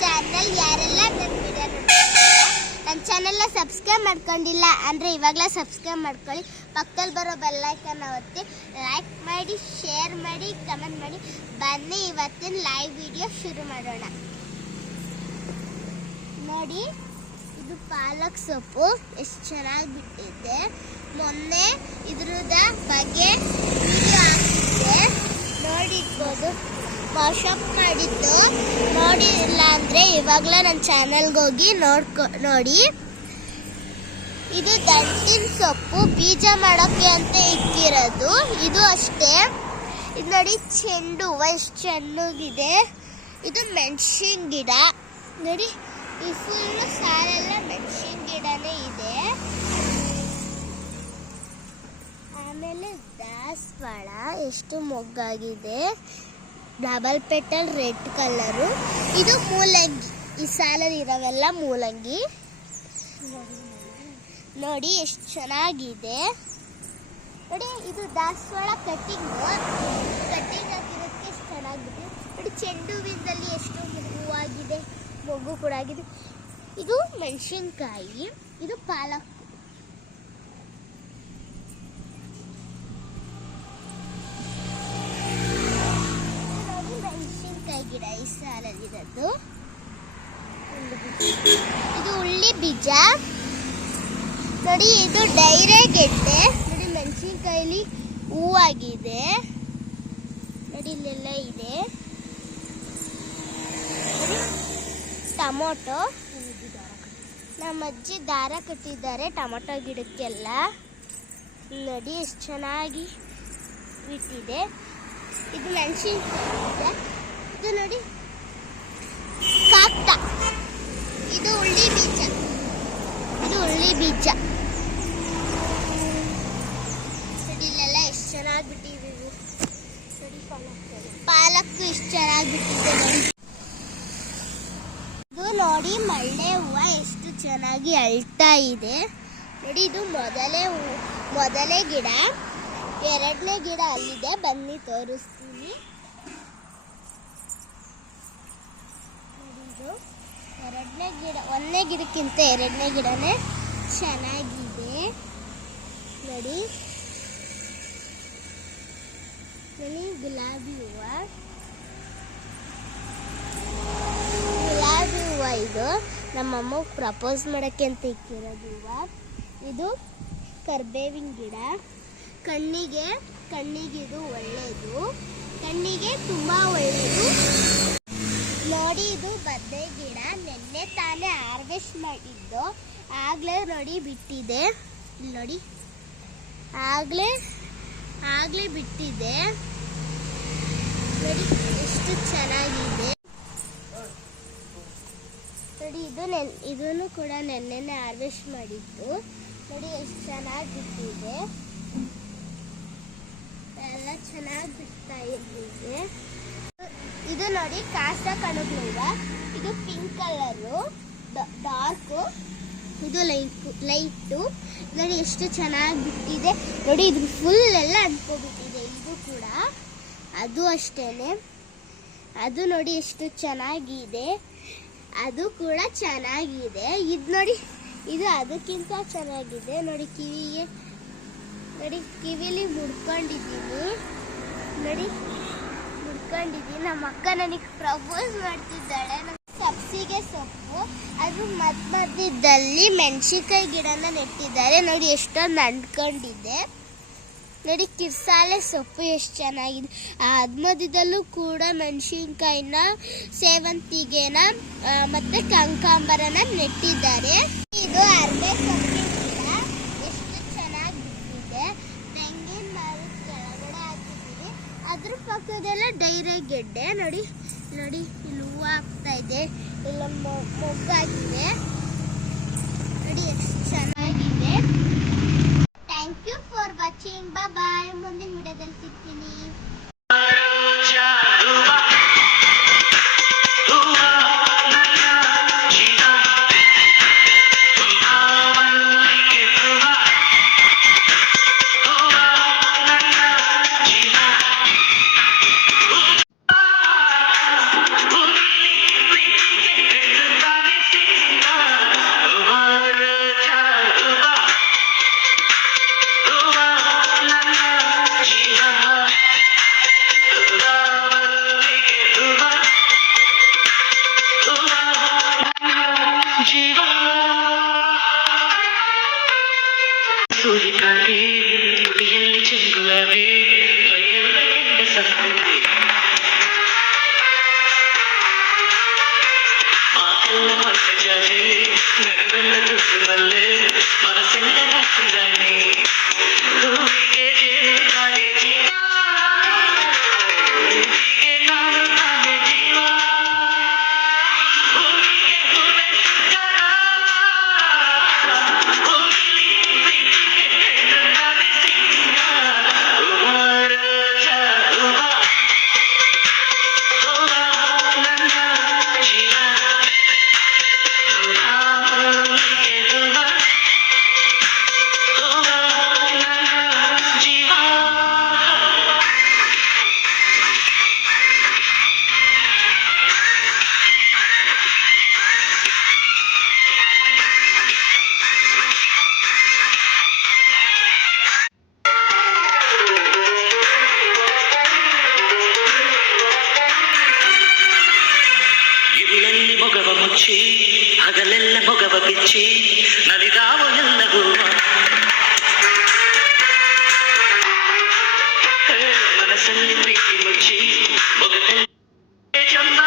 Channel ಯಾರೆಲ್ಲ ನನ್ನ video ನೋಡ್ತಿದ್ದೀರಾ ನನ್ನ ಚಾನಲ್ನ ಸಬ್ಸ್ಕ್ರೈಬ್ ಮಾಡ್ಕೊಂಡಿಲ್ಲ ಅಂದರೆ ಇವಾಗಲೇ ಸಬ್ಸ್ಕ್ರೈಬ್ ಮಾಡ್ಕೊಳ್ಳಿ. ಪಕ್ಕದಲ್ಲಿ ಬರೋ ಬೆಲ್ಲೈಕನ್ನ ಒತ್ತಿ. ಲೈಕ್ ಮಾಡಿ ಶೇರ್ ಮಾಡಿ ಕಮೆಂಟ್ ಮಾಡಿ. ಬನ್ನಿ ಇವತ್ತಿನ ಲೈವ್ ವಿಡಿಯೋ ಶುರು ಮಾಡೋಣ. ನೋಡಿ, ಇದು ಪಾಲಕ್ ಸೊಪ್ಪು. ಎಷ್ಟು ಚೆನ್ನಾಗಿ ಬಿಟ್ಟಿದೆ. ಮೊನ್ನೆ ಇದ್ರದ ಬಗ್ಗೆ ವಿಡಿಯೋ ಹಾಕಿದ್ದೆ. ನೋಡಿರ್ಬೋದು. ವಾಶಪ್ ಮಾಡಿದ್ದು. ನೋಡಿಲ್ಲ ಅಂದರೆ ಇವಾಗಲೇ ನನ್ನ ಚಾನಲ್ಗೆ ಹೋಗಿ ನೋಡ್ಕೊ, ನೋಡಿ. ಇದು ದಂಟಿನ ಸೊಪ್ಪು. ಬೀಜ ಮಾಡೋಕ್ಕೆ ಅಂತ ಇಕ್ಕಿರೋದು. ಇದು ಅಷ್ಟೇ. ಇದು ನೋಡಿ, ಚೆಂಡು ಹೂವು, ಎಷ್ಟು ಚೆನ್ನಾಗಿದೆ. ಇದು ಮೆಣಸಿನ ಗಿಡ. ನೋಡಿ, ಈ ಫುಲ್ಲು ಸಾಲೆಲ್ಲ ಮೆಣಸಿನ ಗಿಡನೇ ಇದೆ. ಆಮೇಲೆ ದಾಸವಾಳ. ಎಷ್ಟು ಮೊಗ್ಗಾಗಿದೆ. Double petal red colour. ಇದು ಮೂಲಂಗಿ. ಈ ಸಾಲಲ್ಲಿ ಇರೋವೆಲ್ಲ ಮೂಲಂಗಿ. ನೋಡಿ, ಎಷ್ಟು ಚೆನ್ನಾಗಿದೆ. ನೋಡಿ, ಇದು ದಾಸವಾಳ ಕಟ್ಟಿಂಗ್. ಕಟ್ಟಿಂಗ್ ಹಾಕಿರೋದಕ್ಕೆ ಎಷ್ಟು ಚೆನ್ನಾಗಿದೆ. ನೋಡಿ ಚೆಂಡು ಹೂವಿನಲ್ಲಿ ಎಷ್ಟು ಹೂವಾಗಿದೆ, ಮೊಗ್ಗು ಕೂಡ ಆಗಿದೆ ಇದು ಮೆಣಸಿನ್ಕಾಯಿ. ಇದು ಪಾಲಕ್ ನೋಡಿ ಮೆಣಸಿನ್ಕಾಯಿ ಗಿಡ ಈ ಇದು ಉಳ್ಳಿ ಬೀಜ. ನೋಡಿ, ಇದು ಡೈರೆ ಗೆಡ್ಡೆ ನೋಡಿ, ಮೆಣಸಿನ್ಕಾಯಿಲಿ ಹೂವಾಗಿದೆ. ನೋಡಿ, ಇಲ್ಲೆಲ್ಲ ಇದೆ. ಟೊಮೊಟೊ. ನಮ್ಮ ಅಜ್ಜಿ ದಾರ ಕಟ್ಟಿದ್ದಾರೆ ಟೊಮೊಟೊ ಗಿಡಕ್ಕೆಲ್ಲ. ನೋಡಿ, ಎಷ್ಟು ಚೆನ್ನಾಗಿ ಬಿಟ್ಟಿದೆ. ಇದು ಮೆಣಸಿನ್ಕಾಯಿ ಇದೆ. ಇದು ನೋಡಿ ಇದು ಉಳ್ಳಿ ಬೀಜ. ಇದು ಉಳ್ಳಿ ಬೀಜ. ಇಲ್ಲೆಲ್ಲ ಎಷ್ಟು ಚೆನ್ನಾಗಿ ಬಿಟ್ಟಿದ್ದೀವಿ ಪಾಲಕ್ ಎಷ್ಟು ಚೆನ್ನಾಗಿ ಬಿಟ್ಟಿದೆ ನೋಡಿ ಇದು ನೋಡಿ, ಮಳ್ಳೆ ಹೂವು ಎಷ್ಟು ಚೆನ್ನಾಗಿ ಅಳ್ತಾ ಇದೆ. ನೋಡಿ, ಇದು ಮೊದಲೇ ಮೊದಲೇ ಗಿಡ. ಎರಡನೇ ಗಿಡ ಅಲ್ಲಿದೆ. ಬನ್ನಿ, ತೋರಿಸ್ತೀನಿ ನೋಡಿ ಇದು ಎರಡನೇ ಗಿಡ ಒಂದನೇ ಗಿಡಕ್ಕಿಂತ ಎರಡನೇ ಗಿಡನೇ ಚೆನ್ನಾಗಿದೆ. ನೋಡಿ. ನನಗೆ ಗುಲಾಬಿ ಹೂವ. ಗುಲಾಬಿ ಹೂವ ಇದು. ನಮ್ಮಮ್ಮ ಪ್ರಪೋಸ್ ಮಾಡೋಕ್ಕೆ ಅಂತ ಇಕ್ಕಿರೋದು ಹೂವ. ಇದು ಕರ್ಬೇವಿನ ಗಿಡ. ಕಣ್ಣಿಗೆ ಕಣ್ಣಿಗೆ ಇದು ಒಳ್ಳೆಯದು ಕಣ್ಣಿಗೆ ತುಂಬ ಒಳ್ಳೆಯದು ನೋಡಿ ಇದು ಬದ್ದೆ ಗಿಡ. ನಿನ್ನೆ ತಾನೇ ಹಾರ್ವೆಸ್ಟ್ ಮಾಡಿದ್ದು. ಆಗಲೇ ನೋಡಿ ಬಿಟ್ಟಿದೆ. ನೋಡಿ. ಆಗಲೇ ಆಗಲೇ ಬಿಟ್ಟಿದೆ. ನೋಡಿ, ಎಷ್ಟು ಚೆನ್ನಾಗಿದೆ. ನೋಡಿ, ಇದು ನೆನ್ ಇದೂ ಕೂಡ ನೆನ್ನೆನೆ ಹಾರ್ವೆಸ್ಟ್ ಮಾಡಿದ್ದು. ನೋಡಿ, ಎಷ್ಟು ಚೆನ್ನಾಗಿ ಬಿಟ್ಟಿದೆ. ಎಲ್ಲ ಚೆನ್ನಾಗಿ ಬಿಡ್ತಾ ಇದ್ದಿದೆ ಇದು ನೋಡಿ ಕಾಸ ಕಣಗ್ಲೂವ ಇದು ಪಿಂಕ್ ಕಲರು ಡಾರ್ಕು, ಇದು ಲೈಟ್, ಲೈಟು. ನೋಡಿ ಎಷ್ಟು ಚೆನ್ನಾಗಿ ಬಿಟ್ಟಿದೆ. ನೋಡಿ ಇದು ಫುಲ್ ಎಲ್ಲ ಅಂದ್ಕೊಬಿಟ್ಟಿದೆ ಇದು ಕೂಡ. ಅದು ಅಷ್ಟೇನೆ. ಅದು ನೋಡಿ ಎಷ್ಟು ಚೆನ್ನಾಗಿದೆ. ಅದು ಕೂಡ ಚೆನ್ನಾಗಿದೆ. ಇದು ನೋಡಿ, ಇದು ಅದಕ್ಕಿಂತ ಚೆನ್ನಾಗಿದೆ. ನೋಡಿ ಕಿವಿಗೆ, ನೋಡಿ ಕಿವಿಲಿ ಮುಡ್ಕೊಂಡಿದ್ದೀನಿ. ನೋಡಿ, ಮುಡ್ಕೊಂಡಿದ್ದೀನಿ. ನಮ್ಮ ಅಕ್ಕ ನನಗೆ ಪ್ರಪೋಸ್ ಮಾಡ್ತಿದ್ದಾಳೆ. ನಮ್ ಸಬ್ಸಿಗೆ ಸೊಪ್ಪು. ಅದು ಮಧ್ಯ ಮಧ್ಯದಲ್ಲಿ ಮೆಣಸಿನ್ಕಾಯಿ ಗಿಡನ ನೆಟ್ಟಿದ್ದಾರೆ. ನೋಡಿ ಎಷ್ಟೊಂದು ಅಂಟ್ಕೊಂಡಿದೆ. ನೋಡಿ ಕಿರ್ಸಾಲೆ ಸೊಪ್ಪು ಎಷ್ಟು ಚೆನ್ನಾಗಿದೆ. ಅದ್ ಮಧ್ಯದಲ್ಲೂ ಕೂಡ ಮೆಣಸಿನ್ಕಾಯಿನ, ಸೇವಂತಿಗೆನ ಮತ್ತೆ ಕಂಕಾಂಬರನ ನೆಟ್ಟಿದ್ದಾರೆ. ಇದು ಗಿಡ ಎಷ್ಟು ಚೆನ್ನಾಗಿ ತೆಂಗಿನ ಮರದ ಕೆಳಗಡೆ ಹಾಕಿದ್ದೀವಿ. ಅದ್ರ ಪಕ್ಕದೆಲ್ಲ ಡೈರೆ ಗೆಡ್ಡೆ. ನೋಡಿ ನೋಡಿ, ಇಲ್ಲಿ ಹೂವು ಇದೆ. ಇಲ್ಲ ಮೊಗ್ಗಾಗಿದೆ. ನೋಡಿ ಎಷ್ಟು ಚೆನ್ನಾಗಿದೆ. Thank you for watching bye ಮುಂದಿನ ವಿಡಿಯೋದಲ್ಲಿ ಸಿಗ್ತೀನಿ. மனசெல்லாம் ಪಿಚ್ಚಿ ಹಗಲೆಲ್ಲ ಮೊಗವ ಪಿಚ್ಚಿ ನಲಿದಾವ ಎಲ್ಲವೂ ಮನಸ್ಸಲ್ಲಿ ಪ್ರೀತಿ ಮುಚ್ಚಿ ಮೊಗದಲ್ಲಿ ಚಂದ